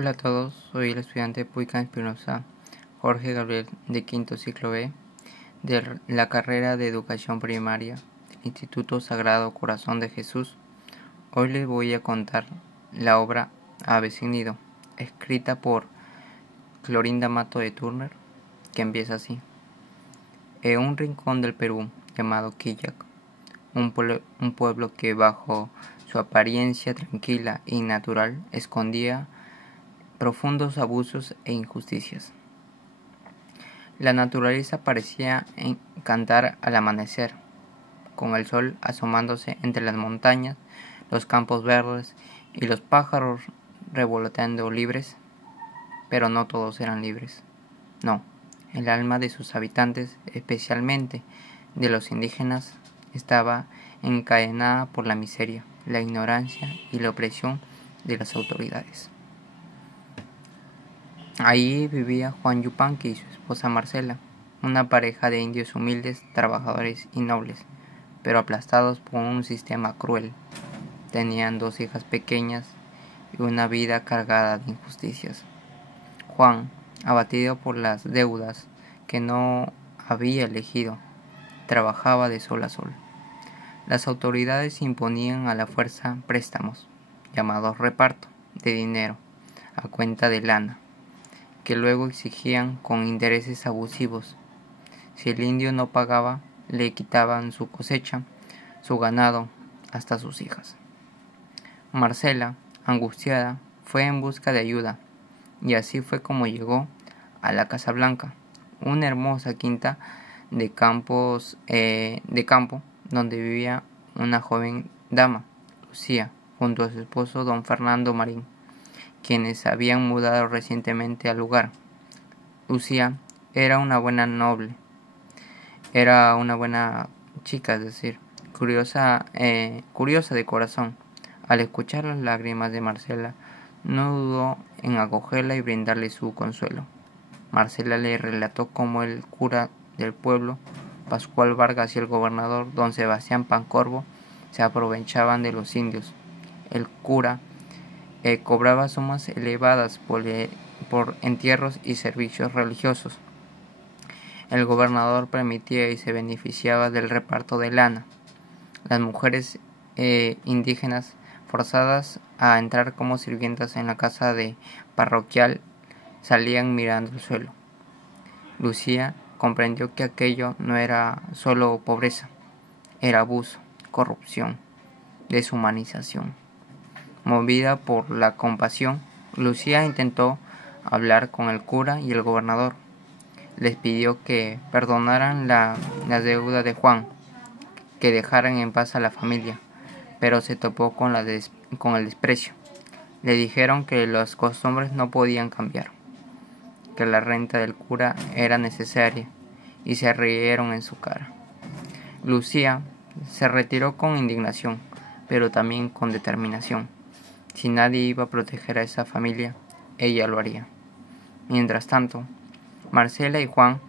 Hola a todos, soy el estudiante Puica Espinosa Jorge Gabriel de quinto ciclo B de la carrera de Educación Primaria del Instituto Sagrado Corazón de Jesús. Hoy les voy a contar la obra Aves sin nido, escrita por Clorinda Mato de Turner, que empieza así. En un rincón del Perú llamado Quillac, un pueblo que bajo su apariencia tranquila y natural escondía profundos abusos e injusticias. La naturaleza parecía cantar al amanecer, con el sol asomándose entre las montañas, los campos verdes y los pájaros revoloteando libres, pero no todos eran libres. No, el alma de sus habitantes, especialmente de los indígenas, estaba encadenada por la miseria, la ignorancia y la opresión de las autoridades. Allí vivía Juan Yupanqui y su esposa Marcela, una pareja de indios humildes, trabajadores y nobles, pero aplastados por un sistema cruel. Tenían 2 hijas pequeñas y una vida cargada de injusticias. Juan, abatido por las deudas que no había elegido, trabajaba de sol a sol. Las autoridades imponían a la fuerza préstamos, llamados reparto, de dinero, a cuenta de lana, que luego exigían con intereses abusivos. Si el indio no pagaba, le quitaban su cosecha, su ganado, hasta sus hijas. Marcela, angustiada, fue en busca de ayuda, y así fue como llegó a la Casa Blanca, una hermosa quinta de campo donde vivía una joven dama, Lucía, junto a su esposo don Fernando Marín, quienes habían mudado recientemente al lugar. Lucía era una buena chica, es decir, curiosa de corazón. Al escuchar las lágrimas de Marcela, no dudó en acogerla y brindarle su consuelo. Marcela le relató cómo el cura del pueblo, Pascual Vargas, y el gobernador, don Sebastián Pancorbo, se aprovechaban de los indios. El cura cobraba sumas elevadas por entierros y servicios religiosos. El gobernador permitía y se beneficiaba del reparto de lana. Las mujeres indígenas, forzadas a entrar como sirvientas en la casa parroquial, salían mirando el suelo. Lucía comprendió que aquello no era solo pobreza, era abuso, corrupción, deshumanización. Movida por la compasión, Lucía intentó hablar con el cura y el gobernador. Les pidió que perdonaran la deuda de Juan, que dejaran en paz a la familia, pero se topó con el desprecio. Le dijeron que las costumbres no podían cambiar, que la renta del cura era necesaria, y se rieron en su cara. Lucía se retiró con indignación, pero también con determinación. Si nadie iba a proteger a esa familia, ella lo haría. Mientras tanto, Marcela y Juan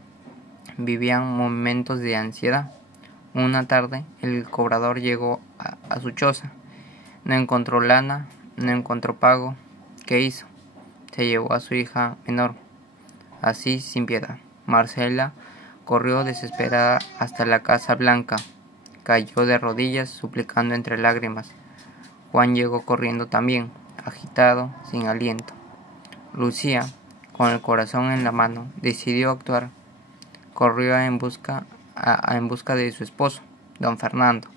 vivían momentos de ansiedad. Una tarde, el cobrador llegó a su choza. No encontró lana, no encontró pago. ¿Qué hizo? Se llevó a su hija menor. Así, sin piedad. Marcela corrió desesperada hasta la Casa Blanca. Cayó de rodillas, suplicando entre lágrimas. Juan llegó corriendo también, agitado, sin aliento. Lucía, con el corazón en la mano, decidió actuar. Corrió en busca de su esposo, don Fernando.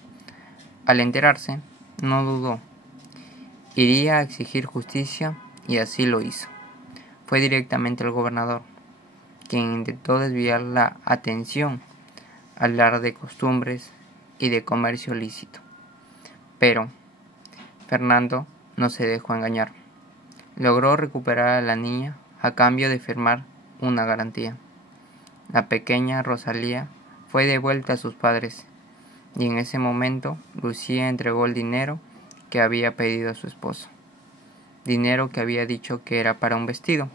Al enterarse, no dudó. Iría a exigir justicia, y así lo hizo. Fue directamente al gobernador, quien intentó desviar la atención al hablar de costumbres y de comercio lícito. Pero Fernando no se dejó engañar. Logró recuperar a la niña a cambio de firmar una garantía. La pequeña Rosalía fue devuelta a sus padres, y en ese momento Lucía entregó el dinero que había pedido a su esposo. Dinero que había dicho que era para un vestido,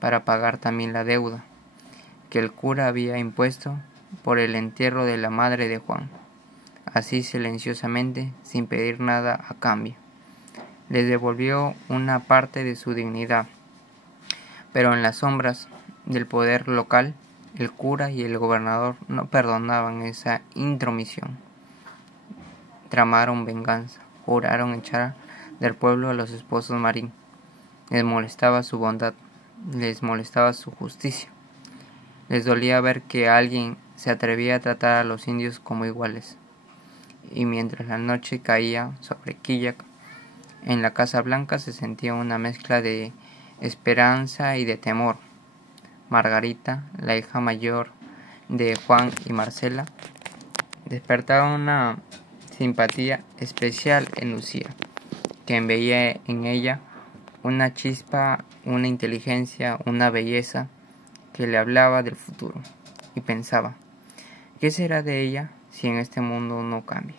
para pagar también la deuda que el cura había impuesto por el entierro de la madre de Juan, así silenciosamente, sin pedir nada a cambio. les devolvió una parte de su dignidad. Pero en las sombras del poder local, el cura y el gobernador no perdonaban esa intromisión. Tramaron venganza, juraron echar del pueblo a los esposos Marín. Les molestaba su bondad, les molestaba su justicia. Les dolía ver que alguien se atrevía a tratar a los indios como iguales. Y mientras la noche caía sobre Quillac, en la Casa Blanca se sentía una mezcla de esperanza y de temor. Margarita, la hija mayor de Juan y Marcela, despertaba una simpatía especial en Lucía, que veía en ella una chispa, una inteligencia, una belleza que le hablaba del futuro, y pensaba, ¿qué será de ella si en este mundo no cambia?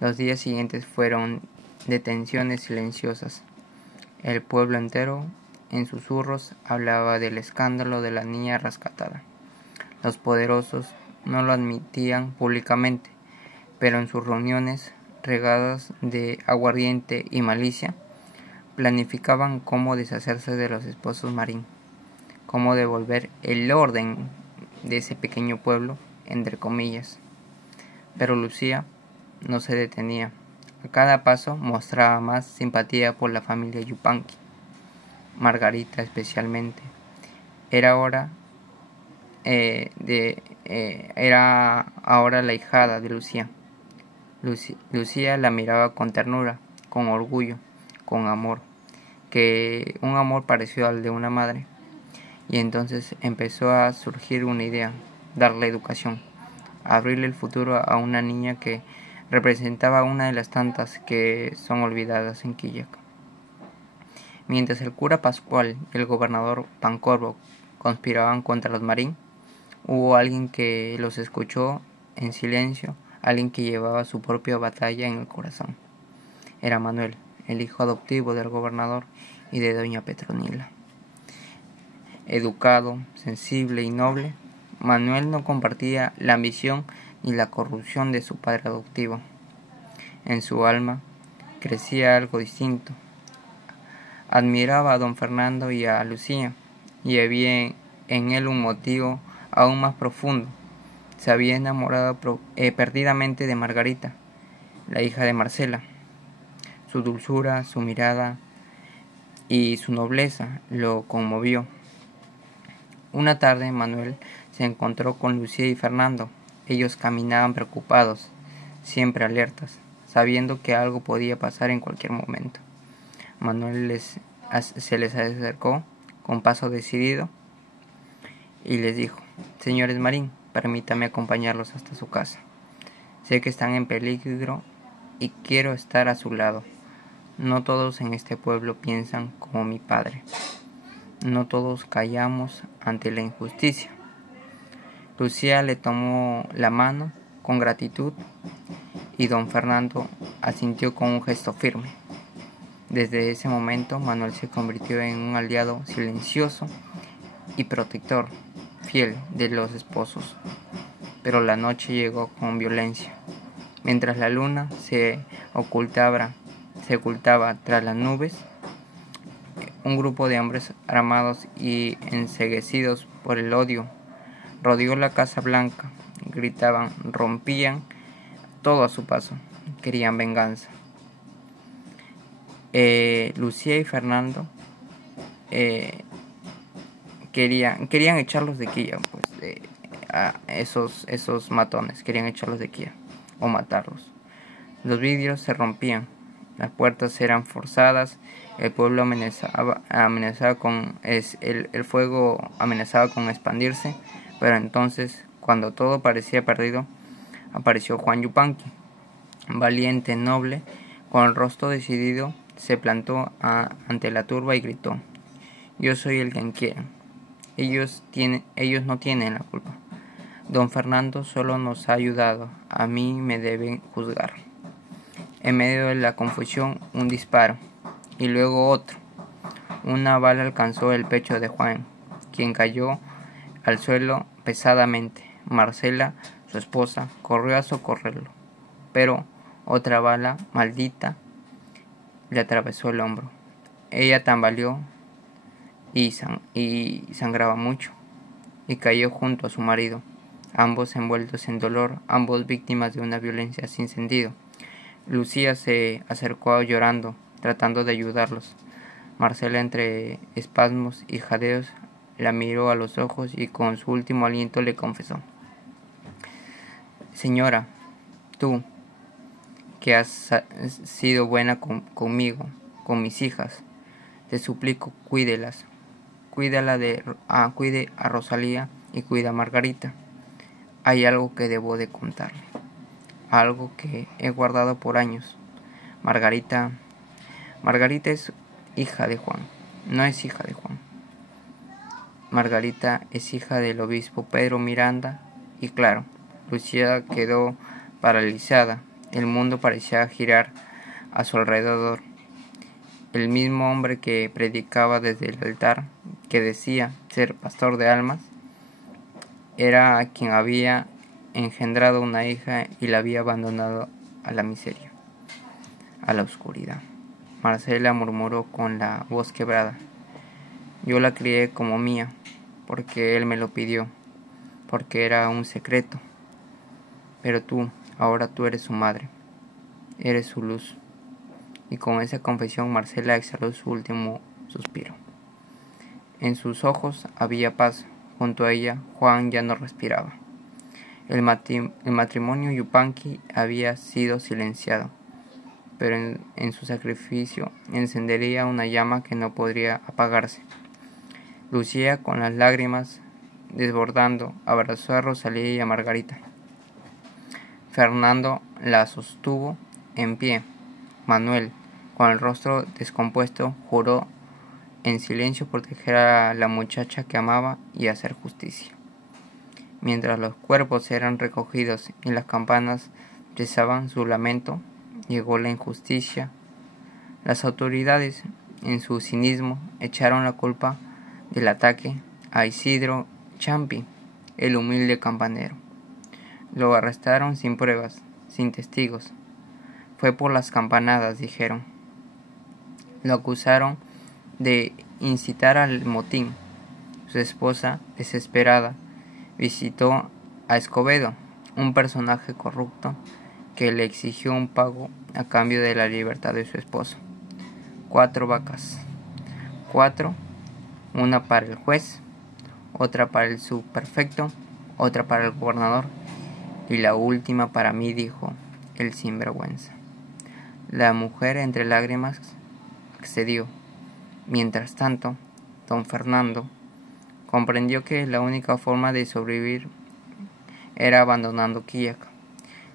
Los días siguientes fueron de tensiones silenciosas. El pueblo entero, en susurros, hablaba del escándalo de la niña rescatada. Los poderosos no lo admitían públicamente, pero en sus reuniones, regadas de aguardiente y malicia, planificaban cómo deshacerse de los esposos Marín, cómo devolver el orden de ese pequeño pueblo, entre comillas. Pero Lucía no se detenía. A cada paso mostraba más simpatía por la familia Yupanqui. Margarita especialmente. Era ahora la ahijada de Lucía. Lucía la miraba con ternura, con orgullo, con amor, un amor parecido al de una madre. Y entonces empezó a surgir una idea: darle educación, abrirle el futuro a una niña que representaba una de las tantas que son olvidadas en Quillac. Mientras el cura Pascual y el gobernador Pancorbo conspiraban contra los Marín, hubo alguien que los escuchó en silencio, alguien que llevaba su propia batalla en el corazón. Era Manuel, el hijo adoptivo del gobernador y de doña Petronila. Educado, sensible y noble, Manuel no compartía la ambición ni la corrupción de su padre adoptivo. En su alma crecía algo distinto. Admiraba a don Fernando y a Lucía, y había en él un motivo aún más profundo. Se había enamorado perdidamente de Margarita, la hija de Marcela. Su dulzura, su mirada y su nobleza lo conmovió. Una tarde Manuel se encontró con Lucía y Fernando. Ellos caminaban preocupados, siempre alertas, sabiendo que algo podía pasar en cualquier momento. Manuel se les acercó con paso decidido y les dijo: «Señores Marín, permítame acompañarlos hasta su casa. Sé que están en peligro y quiero estar a su lado. No todos en este pueblo piensan como mi padre. No todos callamos ante la injusticia». Lucía le tomó la mano con gratitud y don Fernando asintió con un gesto firme. Desde ese momento Manuel se convirtió en un aliado silencioso y protector, fiel de los esposos. Pero la noche llegó con violencia. Mientras la luna se ocultaba tras las nubes, un grupo de hombres armados y enceguecidos por el odio rodeó la Casa Blanca. Gritaban, rompían todo a su paso, querían venganza. Lucía y Fernando querían echarlos de Quillac, pues, a esos matones, querían echarlos de Quillac o matarlos. Los vidrios se rompían, las puertas eran forzadas, el pueblo amenazaba con el fuego amenazaba con expandirse. Pero entonces, cuando todo parecía perdido, apareció Juan Yupanqui, valiente, noble, con el rostro decidido. Se plantó ante la turba y gritó: «Yo soy el quien quieren. Ellos no tienen la culpa. Don Fernando solo nos ha ayudado. A mí me deben juzgar». En medio de la confusión, un disparo, y luego otro. Una bala alcanzó el pecho de Juan, quien cayó al suelo pesadamente. Marcela, su esposa, corrió a socorrerlo, pero otra bala, maldita, le atravesó el hombro. Ella tambaleó y sangraba mucho, y cayó junto a su marido, ambos envueltos en dolor, ambos víctimas de una violencia sin sentido. Lucía se acercó llorando, tratando de ayudarlos. Marcela, entre espasmos y jadeos, la miró a los ojos y con su último aliento le confesó: Señora, tú, que has sido buena conmigo, con mis hijas, te suplico, cuídelas. Cuide a Rosalía y cuida a Margarita. Hay algo que debo de contarle, algo que he guardado por años. Margarita es hija de Juan, no es hija de Juan. Margarita es hija del obispo Pedro Miranda y claro, Lucía quedó paralizada. El mundo parecía girar a su alrededor. El mismo hombre que predicaba desde el altar, que decía ser pastor de almas, era quien había engendrado una hija y la había abandonado a la miseria, a la oscuridad. Marcela murmuró con la voz quebrada: Yo la crié como mía, porque él me lo pidió, porque era un secreto. Pero tú, ahora tú eres su madre, eres su luz. Y con esa confesión Marcela exhaló su último suspiro. En sus ojos había paz. Junto a ella Juan ya no respiraba. El matrimonio Yupanqui había sido silenciado, pero en su sacrificio encendería una llama que no podría apagarse. Lucía, con las lágrimas desbordando, abrazó a Rosalía y a Margarita. Fernando la sostuvo en pie. Manuel, con el rostro descompuesto, juró en silencio proteger a la muchacha que amaba y hacer justicia. Mientras los cuerpos eran recogidos y las campanas cesaban su lamento, llegó la injusticia. Las autoridades, en su cinismo, echaron la culpa del ataque a Isidro Champi, el humilde campanero. Lo arrestaron sin pruebas, sin testigos. Fue por las campanadas, dijeron. Lo acusaron de incitar al motín. Su esposa, desesperada, visitó a Escobedo, un personaje corrupto que le exigió un pago a cambio de la libertad de su esposo. 4 vacas. 4, una para el juez, otra para el subprefecto, otra para el gobernador y la última para mí, dijo el sinvergüenza. La mujer, entre lágrimas, accedió. Mientras tanto, don Fernando comprendió que la única forma de sobrevivir era abandonando Quillaca.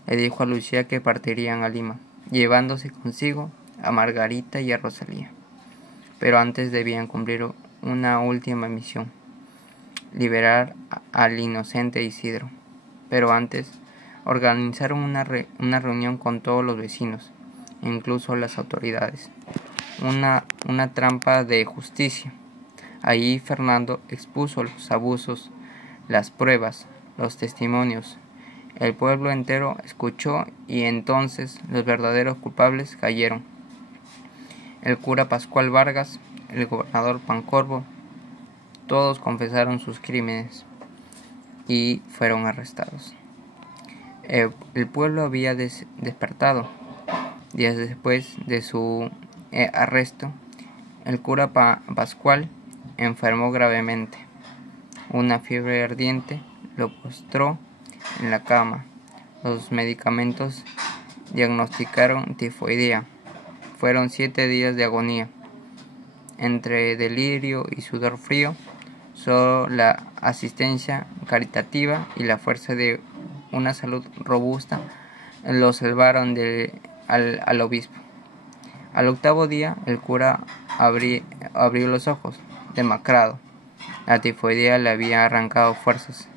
Le dijo a Lucía que partirían a Lima, llevándose consigo a Margarita y a Rosalía. Pero antes debían cumplir una última misión: liberar al inocente Isidro. Pero antes organizaron una reunión con todos los vecinos, incluso las autoridades. Una trampa de justicia. Allí Fernando expuso los abusos, las pruebas, los testimonios. El pueblo entero escuchó y entonces los verdaderos culpables cayeron. El cura Pascual Vargas, el gobernador Pancorbo, todos confesaron sus crímenes y fueron arrestados. El pueblo había despertado. Días después de su arresto, el cura Pascual enfermó gravemente. Una fiebre ardiente lo postró en la cama. Los medicamentos diagnosticaron tifoidea. Fueron 7 días de agonía. Entre delirio y sudor frío, solo la asistencia caritativa y la fuerza de una salud robusta lo salvaron al obispo. Al 8º día, el cura abrió los ojos, demacrado. La tifoidea le había arrancado fuerzas,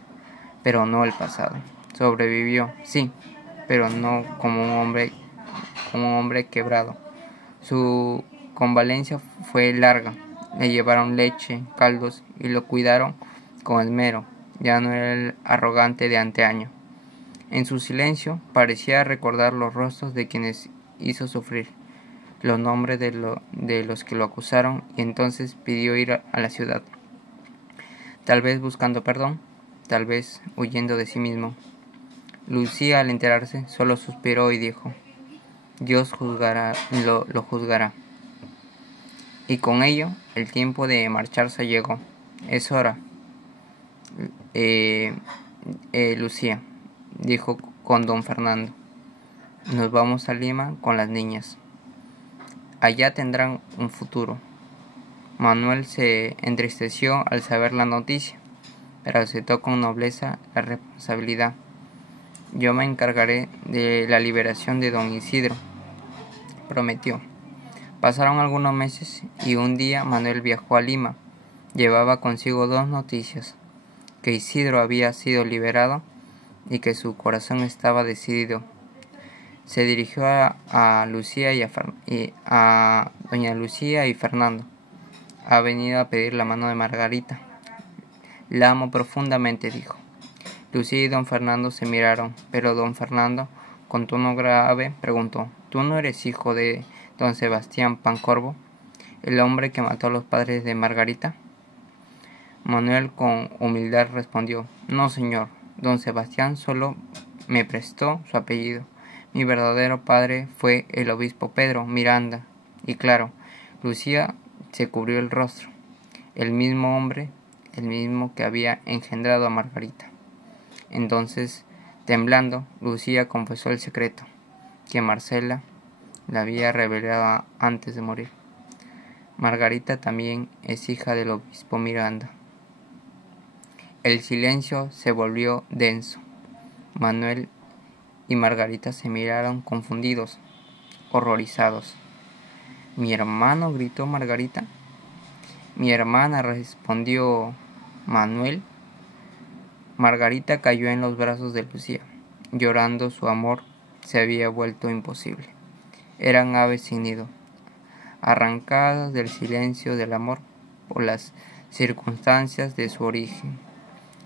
pero no el pasado. Sobrevivió, sí, pero no como un hombre quebrado. Su convalecencia fue larga. Le llevaron leche, caldos y lo cuidaron con esmero. Ya no era el arrogante de antaño. En su silencio parecía recordar los rostros de quienes hizo sufrir. los nombres de los que lo acusaron y entonces pidió ir a la ciudad, tal vez buscando perdón, tal vez huyendo de sí mismo. Lucía, al enterarse, solo suspiró y dijo: Dios lo juzgará. Y con ello el tiempo de marcharse llegó. Es hora, Lucía, dijo con don Fernando. Nos vamos a Lima con las niñas. Allá tendrán un futuro. Manuel se entristeció al saber la noticia, pero aceptó con nobleza la responsabilidad. Yo me encargaré de la liberación de don Isidro, prometió. Pasaron algunos meses y un día Manuel viajó a Lima. Llevaba consigo dos noticias: que Isidro había sido liberado y que su corazón estaba decidido. Se dirigió a Lucía y a doña Lucía y Fernando. Ha venido a pedir la mano de Margarita. La amo profundamente, dijo. Lucía y don Fernando se miraron, pero don Fernando, con tono grave, preguntó: ¿Tú no eres hijo de don Sebastián Pancorbo, el hombre que mató a los padres de Margarita? Manuel con humildad respondió: No, señor, don Sebastián solo me prestó su apellido. Mi verdadero padre fue el obispo Pedro Miranda. Y claro, Lucía se cubrió el rostro. El mismo hombre, el mismo que había engendrado a Margarita. Entonces, temblando, Lucía confesó el secreto, que Marcela le había revelado antes de morir. Margarita también es hija del obispo Miranda. El silencio se volvió denso. Manuel y Margarita se miraron confundidos, horrorizados. ¿Mi hermano?, gritó Margarita. Mi hermana, respondió Manuel. Margarita cayó en los brazos de Lucía. Llorando, su amor se había vuelto imposible. Eran aves sin nido, arrancadas del silencio del amor por las circunstancias de su origen.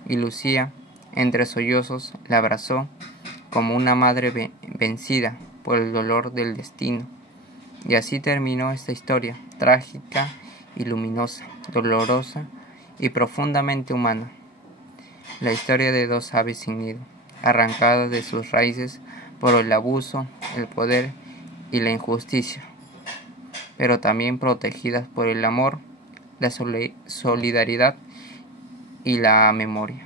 Y Lucía, entre sollozos, la abrazó como una madre vencida por el dolor del destino. Y así terminó esta historia, trágica y luminosa, dolorosa y profundamente humana. La historia de dos aves sin nido, arrancadas de sus raíces por el abuso, el poder y la injusticia, pero también protegidas por el amor, la solidaridad y la memoria.